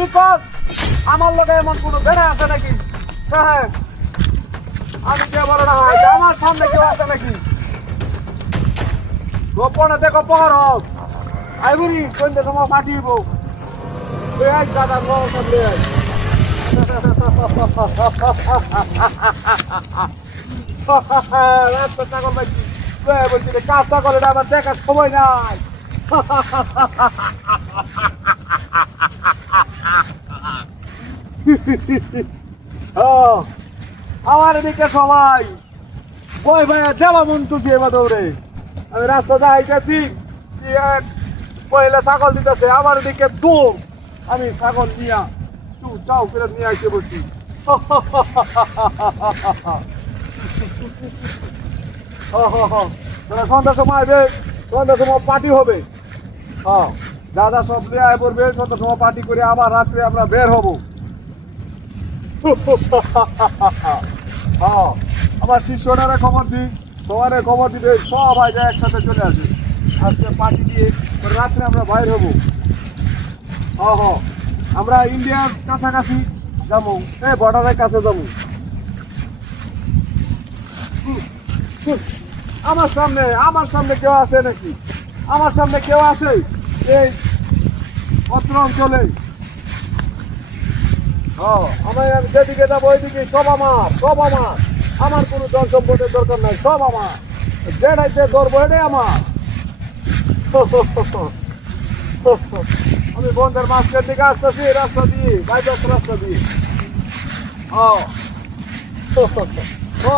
কি কর আমার লোকে এমন কোনো বেড়া আছে নাকি? হ্যাঁ আমি কে বড় না হয় আমার সামনে কেউ আছে নাকি? গোপনে দেখো পর হোক আইবুনি সন্ধ্যে সময় পাঠিয়ে দাদা সামনে রাস্তা ছাগল পাইছি বলছি কাজ ছাগল এটা আমার দেখার সময় নাই। আমার এদিকে সবাই বই ভাইয়া যাবা মন তুলছি এবার দৌড়ে আমি রাস্তা যাইতেছি পয়লা ছাগল দিতেছে আমার এদিকে দৌড় আমি ছাগল নিয়া তুই চাও ফেরত নিয়ে আসতে বলছি। সন্ধ্যার সময় আসবে সন্ধ্যার সময় পার্টি হবে। হ্যাঁ দাদা সব নিয়ে পড়বে সন্ধ্যার সময় পার্টি করে আবার রাত্রে আমরা বের হব। হ্যাঁ আমার শিষ্যরা খবর দিই তোমার খবর দিবে সবাই যায় একসাথে চলে আসে আজকে পার্টি দিয়ে রাত্রে আমরা বাইর হব। হ্যাঁ হ্যাঁ আমরা ইন্ডিয়ার কাছাকাছি যাবো এই বর্ডারের কাছে যাবো। আমার সামনে কেউ আছে নাকি? আমার সামনে কেউ আছে এই অত্র অঞ্চলে? আমি যেদিকে যাবো ওইদিকে সব আমার কোনো ধন সম্পদের দরকার নাই সব আমার যেটাইতে ধরবো এটাই আমার। আমি বন্ধের মাঝখান দিকে আসতেছি রাস্তা দিয়ে বাইপাস রাস্তা দিয়ে।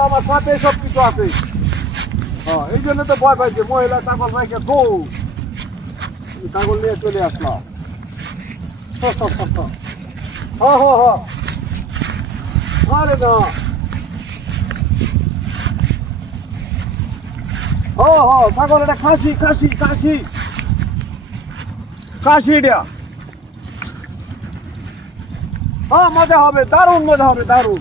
আমার সাথে সব কিছু আছে। এই জন্য তো ভয় পাইছে মহিলা ছাগল ভাইকে ছাগল নিয়ে চলে আসলাম। আরে না ছাগল এটা খাসি খাসি খাসি খাসি এটা। মজা হবে দারুণ মজা হবে দারুণ।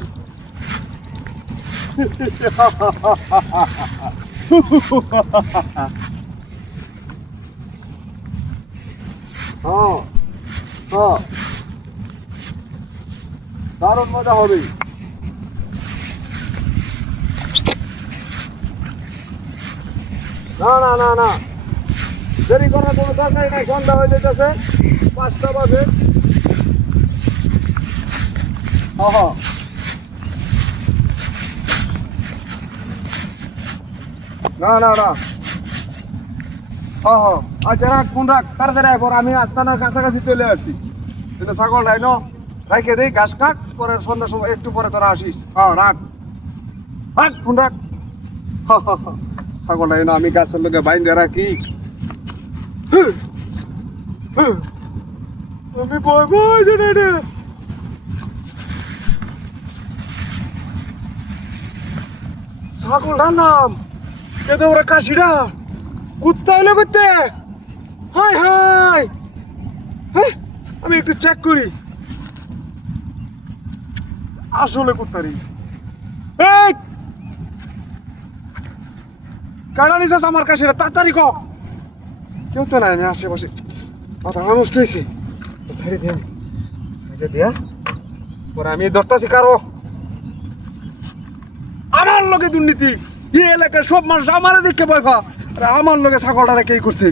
দারুণ মজা হবে। না না না না দেরি করার কোনো দরকারই নাই সন্ধ্যা হয়ে যেতেছে 5টা বাজে। না না না আচ্ছা রাখ ফোন রাখ তাড়াতাড়ি পর আমি আস্তানার কাছাকাছি চলে আসছি কিন্তু ছাগল রাইন রাখে দিই ঘাস কাট পরে সন্ধ্যার সময় একটু পরে তোরা আসিস। রাখ রাখ ফোন রাখ। ছাগল রাইন আমি গাছের লোকে বাইন্দে রাখি আমি ভয় ভয় জানি ছাগলটার নাম কেদে ওরা কাশিটা কুত্তা এলো করতে। হাই হাই আমি একটু চেক করি আসলে কুত্তারি কাটা নিছাস আমার কাশিটা তাড়াতাড়ি ক। কেউ তো নাই আশেপাশে মাথা নষ্ট হয়েছে সাইডে দেয়া পরে আমি ধরতাছি কারো আমার লগে দুর্নীতি এই এলাকার সব মানুষ আমার দেখে ভয় পা আমার লগে ছাগলটা কে করছে।